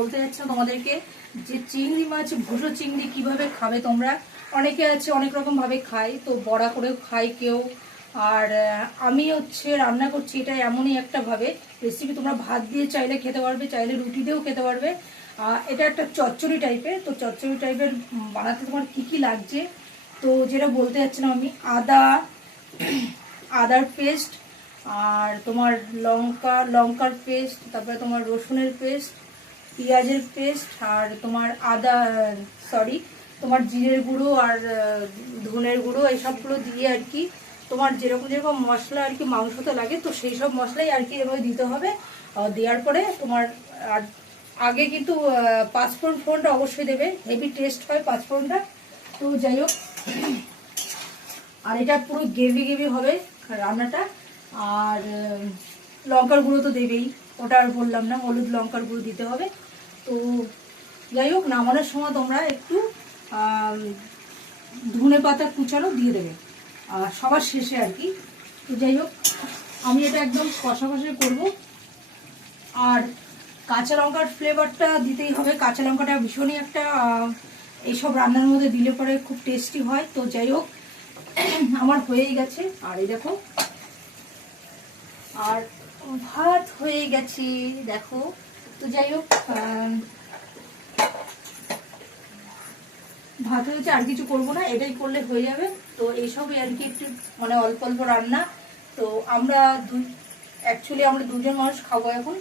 বলতে যাচ্ছি তোমাদেরকে যে চিংড়ি মাছ, ভুসো চিংড়ি কিভাবে খাবে তোমরা। অনেকে আছে অনেক রকম ভাবে খায়, তো বড়া করেও খায় কেউ, আর আমি রান্না করছি এটা এমনই একটা ভাবে রেসিপি। তোমরা ভাত দিয়ে চাইলে খেতে পারবে, চাইলে রুটি দিয়েও খেতে পারবে। এটা একটা চচ্চড়ি টাইপের। তো চচ্চড়ি টাইপের বানাতে তোমার কি কি লাগছে তো যেটা বলতে যাচ্ছিলাম আমি, আদার পেস্ট, আর তোমার লঙ্কার পেস্ট, তারপরে তোমার রসুনের পেস্ট, পেঁয়াজের পেস্ট, আর তোমার তোমার জিরের গুঁড়ো আর ধনের গুঁড়ো, এইসবগুলো দিয়ে আর কি তোমার যেরকম যেরকম মশলা আর কি মাংসতে লাগে, তো সেই সব মশলাই আর কি এভাবে দিতে হবে। দেওয়ার পরে তোমার আর আগে কিন্তু পাঁচফোড়ন ফোড়নটা অবশ্যই দেবে, হেভি টেস্ট হয় পাঁচফোড়নটা। তো যাই হোক, আর এটা পুরো গ্রেভি হবে রান্নাটা। আর লঙ্কার গুঁড়ো তো দেবেই, ওটা আর বললাম না, হলুদ লঙ্কার গুঁড়ো দিতে হবে। তো যাই হোক, নামানোর সময় তোমরা একটু ধনে পাতা কুচানো দিয়ে দেবে সবার শেষে আর কি। তো যাই হোক, আমি এটা একদম কষা কষা করবো। আর কাঁচা লঙ্কার ফ্লেভারটা দিতেই হবে, কাঁচা লঙ্কাটা ভীষণই একটা এইসব রান্নার মধ্যে দিলে পরে খুব টেস্টি হয়। তো যাই হোক, আমার হয়েই গেছে, আর এই দেখো, আর ভাত হয়ে গেছে দেখো। তো যাই হোক, ভাত হয়েছে, আর কিছু করবো না, এটাই করলে হয়ে যাবে। তো এইসবই আর কি, একটু মানে অল্প অল্প রান্না। তো আমরা দুজন মানুষ খাবো এখন,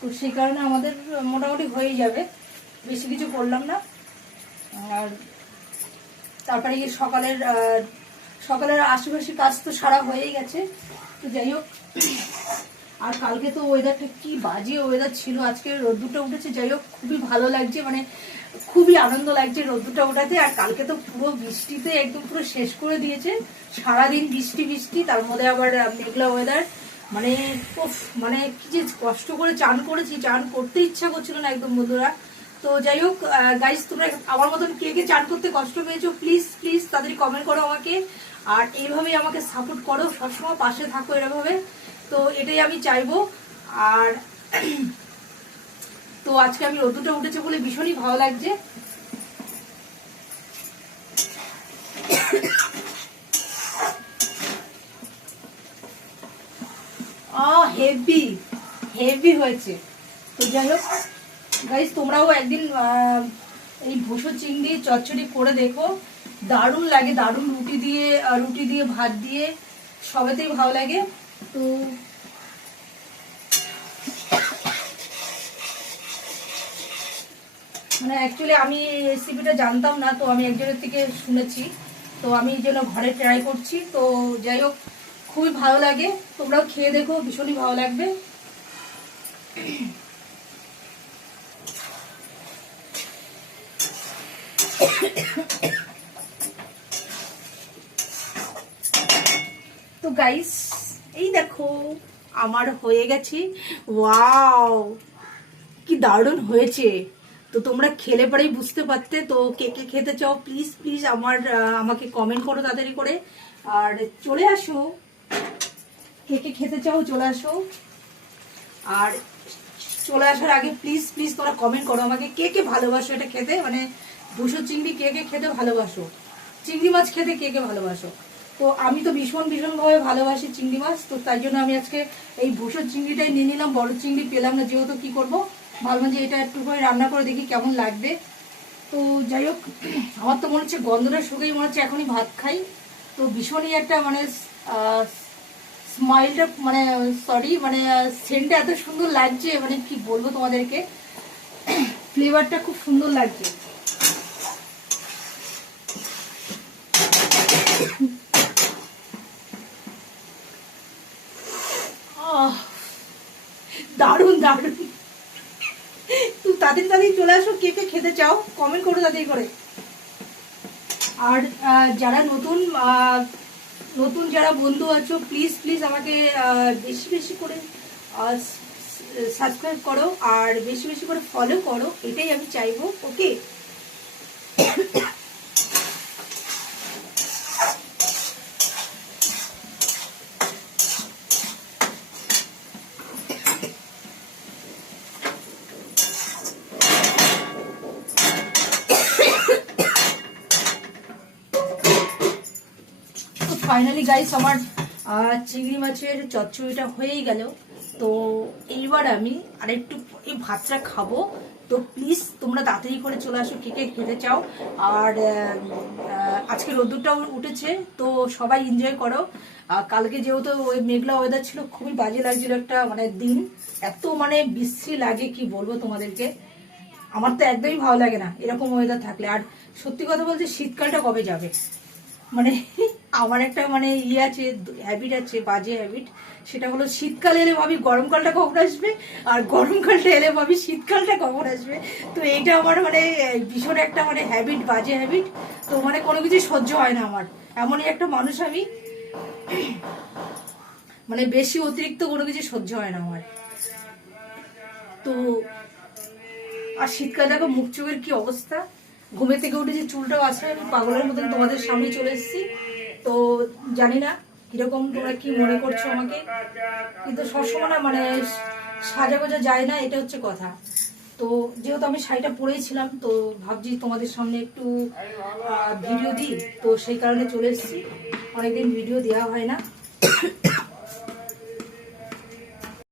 তো সেই কারণে আমাদের মোটামুটি হয়ে যাবে, বেশি কিছু করলাম না। আর তারপরে সকালের আশেপাশে কাজ তো সারা হয়েই গেছে। তো যাই হোক, আর কালকে তো ওয়েদারটা কি বাজে ওয়েদার ছিল, আজকে রোদ্দুরটা উঠেছে। যাই হোক, খুবই ভালো লাগছে, মানে খুবই আনন্দ লাগছে রোদ্দুরটা ওঠাতে। আর কালকে তো পুরো বৃষ্টিতে একদম পুরো শেষ করে দিয়েছে, সারাদিন বৃষ্টি, তার মধ্যে আবার মেঘলা ওয়েদার। মানে মানে কি যে কষ্ট করে চান করেছি, চান করতে ইচ্ছা করছিল না একদম বন্ধুরা। তো যাই হোক গাইস, তোমরা আমার মতন কে কে চান করতে কষ্ট পেয়েছো প্লিজ প্লিজ তাড়াতাড়ি কমেন্ট করো আমাকে। আর এইভাবেই আমাকে সাপোর্ট করো, সবসময় পাশে থাকো এরভাবে। তো এটাই আমি চাইবো। আর তো আজকে আমি রোদ্দুরটা উঠেছে বলে ভীষণই ভালো লাগছে। হেভি হেভি হয়েছে। তো যাই হোক গাইস, তোমরাও একদিন এই ভুসো চিংড়ি চচ্চড়ি করে দেখো, দারুণ লাগে, দারুণ রুটি দিয়ে ভাত দিয়ে সবেতেই ভালো লাগে। তো মানে অ্যাকচুয়ালি আমি রেসিপিটা জানতাম না, তো আমি একজনের থেকে শুনেছি, তো আমি এই জন্য ঘরে ট্রাই করছি। তো যাই হোক, খুবই ভালো লাগে, তোমরাও খেয়ে দেখো, ভীষণই ভালো লাগবে। তো গাইস, এই দেখো আমার হয়ে গেছে। ওয়াও, কি দারুণ হয়েছে। তো তোমরা খেলে পরেই বুঝতে পারতে। তো কে কে খেতে চাও প্লিজ প্লিজ আমাকে কমেন্ট করো তাড়াতাড়ি করে, আর চলে আসো, কে কে খেতে চাও চলে আসো। আর চলে আসার আগে প্লিজ প্লিজ তোমরা কমেন্ট করো আমাকে, কে কে ভালোবাসো এটা খেতে, মানে ভুসো চিংড়ি কে কে খেতে ভালোবাসো, চিংড়ি মাছ খেতে কে কে ভালোবাসো। তো আমি তো ভীষণভাবে ভালোবাসি চিংড়ি মাছ, তো তাই জন্য আমি আজকে এই ভুসো চিংড়িটাই নিয়ে নিলাম। বড় চিংড়ি পেলাম না যেহেতু, কি করব, ভাবলাম যে এটা একটু করে রান্না করে দেখি কেমন লাগবে। তো যাই হোক, আমার তো মনে হচ্ছে গন্ধটা শুকেই মনে হচ্ছে এখনই ভাত খাই। তো ভীষণই একটা মানে স্মাইলটা মানে মানে সেন্টটা এত সুন্দর লাগছে, মানে কি বলবো তোমাদেরকে, ফ্লেভারটা খুব সুন্দর লাগছে। দারুণ দারুণ। তুমি তাড়াতাড়ি চলে আসো, কে কে খেতে চাও কমেন্ট করো তাড়াতাড়ি করে। আর যারা নতুন যারা বন্ধু আছো প্লিজ প্লিজ আমাকে বেশি বেশি করে সাবস্ক্রাইব করো, আর বেশি বেশি করে ফলো করো, এটাই আমি চাইবো। ওকে, ফাইনালি গাইস আমার চিংড়ি মাছের চচ্চড়িটা হয়েই গেল। তো এইবার আমি আরেকটু এই ভাতটা খাবো। তো প্লিজ তোমরা তাড়াতাড়ি করে চলে আসো, কে কে খেতে চাও। আর আজকে রোদ্দুরটাও উঠেছে, তো সবাই এনজয় করো। কালকে যেহেতু ওই মেঘলা ওয়েদার ছিল, খুবই বাজে লাগছিল একটা মানে দিন, এত মানে বিশ্রী লাগে কি বলবো তোমাদেরকে। আমার তো একদমই ভালো লাগে না এরকম ওয়েদার থাকলে। আর সত্যি কথা বলতে শীতকালটা কবে যাবে, মানে আমার একটা মানে ইয়ে আছে, হ্যাবিট আছে, বাজে হ্যাবিট। সেটা হলো শীতকাল এলে ভাবি গরমকালটা কখন আসবে, আর গরমকালটা এলে ভাবি শীতকালটা কখন আসবে। তো এইটা আমার মানে ভীষণ একটা মানে হ্যাবিট, বাজে হ্যাবিট। তো মানে কোনো কিছু সহ্য হয় না আমার, এমনই একটা মানুষ আমি, মানে বেশি অতিরিক্ত কোনো কিছু সহ্য হয় না আমার। তো আর শীতকাল দেখো মুখ চোখের কি অবস্থা, ঘুমে থেকে উঠেছি চুলটাও আছে, আমি পাগলের মতন তোমাদের সামনে চলে এসেছি। তো জানি না কিরকম তোমরা কি মনে করছো আমাকে, কিন্তু সবসময় না মানে সাজা গোজা যায় না, এটা হচ্ছে কথা। তো যেহেতু আমি শাড়িটা পরেইছিলাম, তো ভাবছি তোমাদের সামনে একটু ভিডিও দিই, তো সেই কারণে চলে এসেছি। অনেকদিন ভিডিও দেওয়া হয় না।